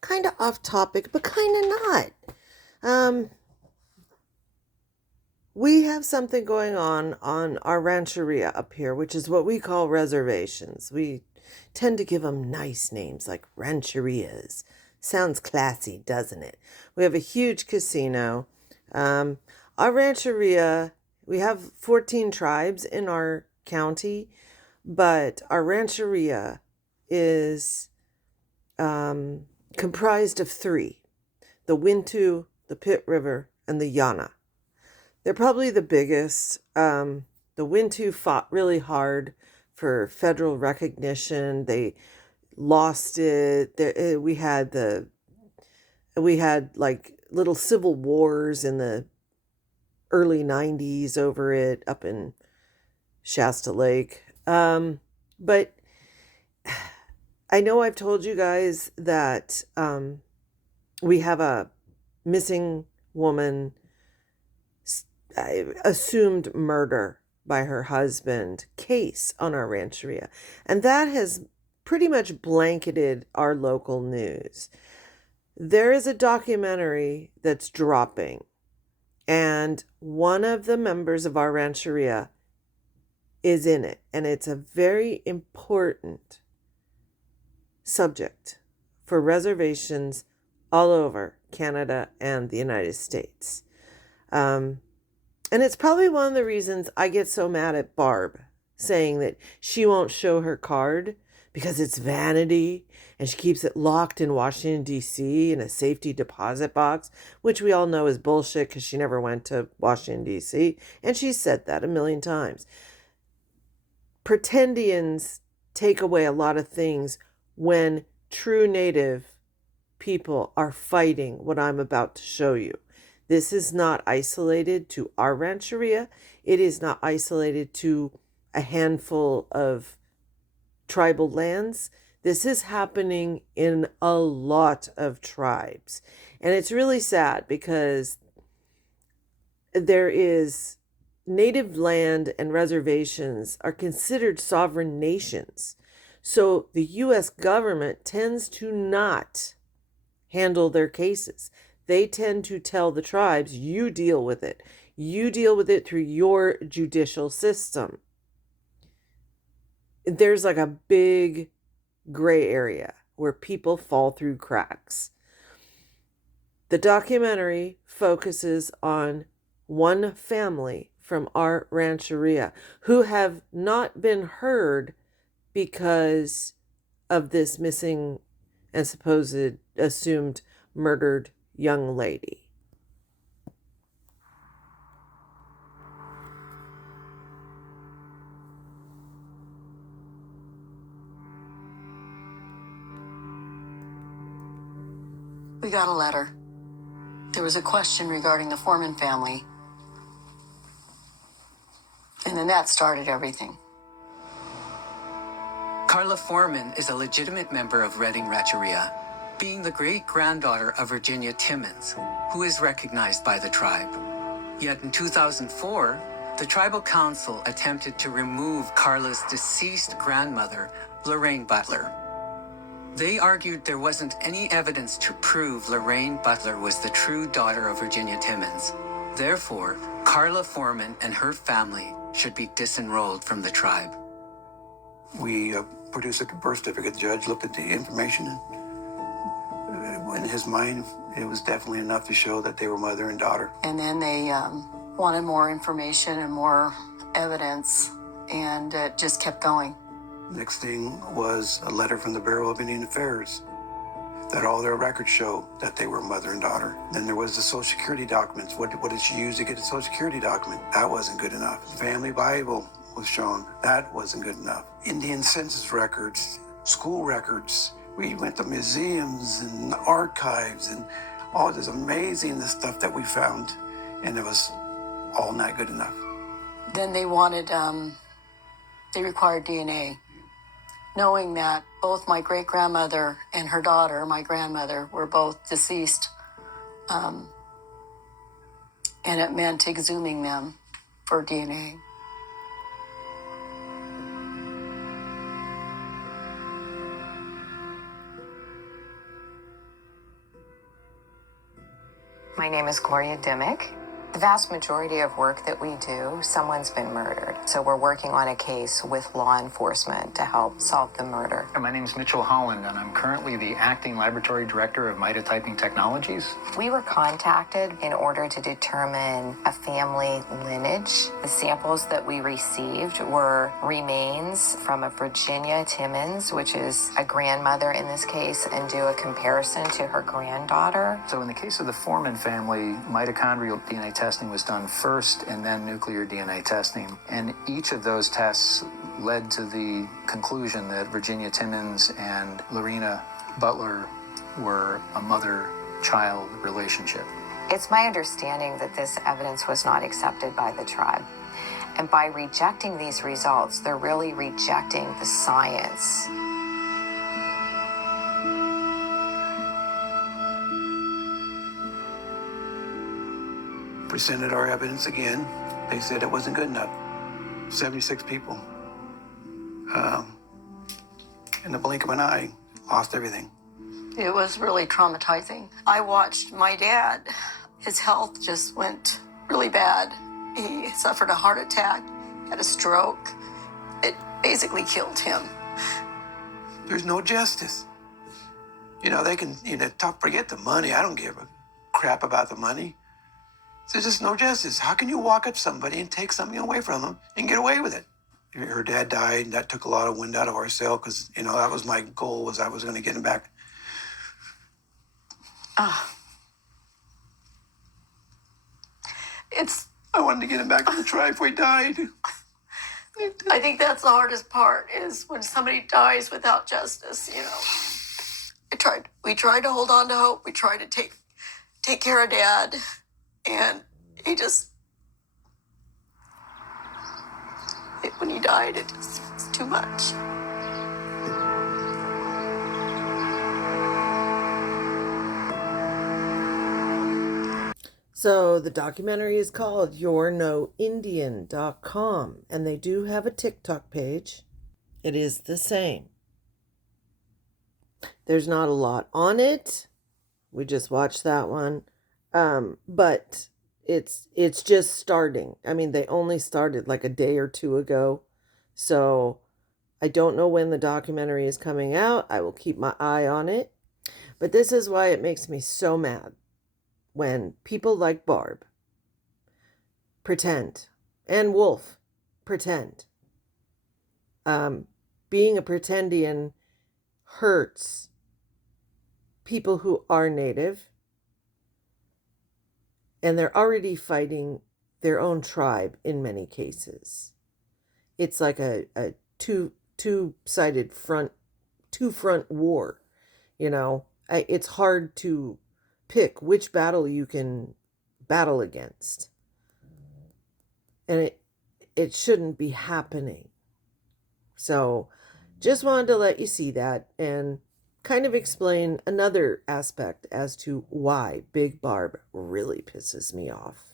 kind of off topic, but kind of not. Um, we have something going on our rancheria up here, which is what we call reservations. We tend to give them nice names like rancherias. Sounds classy, doesn't it? We have a huge casino. Um, our rancheria, we have 14 tribes in our county, but our rancheria is comprised of three: the Wintu, the Pit River, and the Yana. They're probably the biggest. The Wintu fought really hard for federal recognition. They lost it. We had like little civil wars in the early 90s over it up in Shasta Lake. But I know I've told you guys that we have a missing woman, assumed murder by her husband case on our rancheria. And that has pretty much blanketed our local news. There is a documentary that's dropping, and one of the members of our rancheria is in it. And it's a very important subject for reservations all over Canada and the United States. And it's probably one of the reasons I get so mad at Barb saying that she won't show her card because it's vanity and she keeps it locked in Washington, D.C. in a safety deposit box, which we all know is bullshit because she never went to Washington, D.C. And she said that a million times. Pretendians take away a lot of things when true Native people are fighting what I'm about to show you. This is not isolated to our rancheria. It is not isolated to a handful of tribal lands. This is happening in a lot of tribes. And it's really sad because there is native land, and reservations are considered sovereign nations. So the U.S. government tends to not handle their cases. They tend to tell the tribes, you deal with it. You deal with it through your judicial system. There's like a big gray area where people fall through cracks. The documentary focuses on one family from our rancheria who have not been heard because of this missing and supposed assumed murdered young lady. We got a letter. There was a question regarding the Foreman family. And then that started everything. Carla Foreman is a legitimate member of Redding Rancheria, being the great-granddaughter of Virginia Timmons, who is recognized by the tribe. Yet in 2004, the tribal council attempted to remove Carla's deceased grandmother, Lorraine Butler. They argued there wasn't any evidence to prove Lorraine Butler was the true daughter of Virginia Timmons. Therefore, Carla Foreman and her family should be disenrolled from the tribe. We produced a birth certificate. The judge looked at the information, and in his mind, it was definitely enough to show that they were mother and daughter. And then they wanted more information and more evidence, and it just kept going. Next thing was a letter from the Bureau of Indian Affairs that all their records show that they were mother and daughter. Then there was the Social Security documents. What did she use to get a Social Security document? That wasn't good enough. The Family Bible was shown. That wasn't good enough. Indian census records, school records. We went to museums and archives and all this amazing stuff that we found, and it was all not good enough. Then they wanted, they required DNA, knowing that both my great-grandmother and her daughter, my grandmother, were both deceased. And it meant exhuming them for DNA. My name is Gloria Dimmick. The vast majority of work that we do, someone's been murdered. So we're working on a case with law enforcement to help solve the murder. My name is Mitchell Holland, and I'm currently the acting laboratory director of Mitotyping Technologies. We were contacted in order to determine a family lineage. The samples that we received were remains from a Virginia Timmons, which is a grandmother in this case, and do a comparison to her granddaughter. So in the case of the Foreman family, mitochondrial DNA testing was done first and then nuclear DNA testing. And each of those tests led to the conclusion that Virginia Timmons and Lorena Butler were a mother-child relationship. It's my understanding that this evidence was not accepted by the tribe. And by rejecting these results, they're really rejecting the science. Presented our evidence again. They said it wasn't good enough. 76 people. In the blink of an eye, lost everything. It was really traumatizing. I watched my dad. His health just went really bad. He suffered a heart attack, had a stroke. It basically killed him. There's no justice. They can, forget the money. I don't give a crap about the money. There's just no justice. How can you walk up to somebody and take something away from them and get away with it? Her dad died, and that took a lot of wind out of our sail because, that was my goal, was I was going to get him back. I wanted to get him back on the tribe before he died. I think that's the hardest part, is when somebody dies without justice, We tried to hold on to hope. We tried to take care of Dad. And when he died, it just was too much. So the documentary is called You'reNoIndian.com, and they do have a TikTok page. It is the same. There's not a lot on it. We just watched that one. But it's just starting. I mean, they only started like a day or two ago. So I don't know when the documentary is coming out. I will keep my eye on it. But this is why it makes me so mad when people like Barb pretend, and Wolf pretend. Being a pretendian hurts people who are Native, and they're already fighting their own tribe in many cases. It's like a two-sided two-front war. It's hard to pick which battle you can battle against. And it shouldn't be happening. So just wanted to let you see that and kind of explain another aspect as to why Big Barb really pisses me off.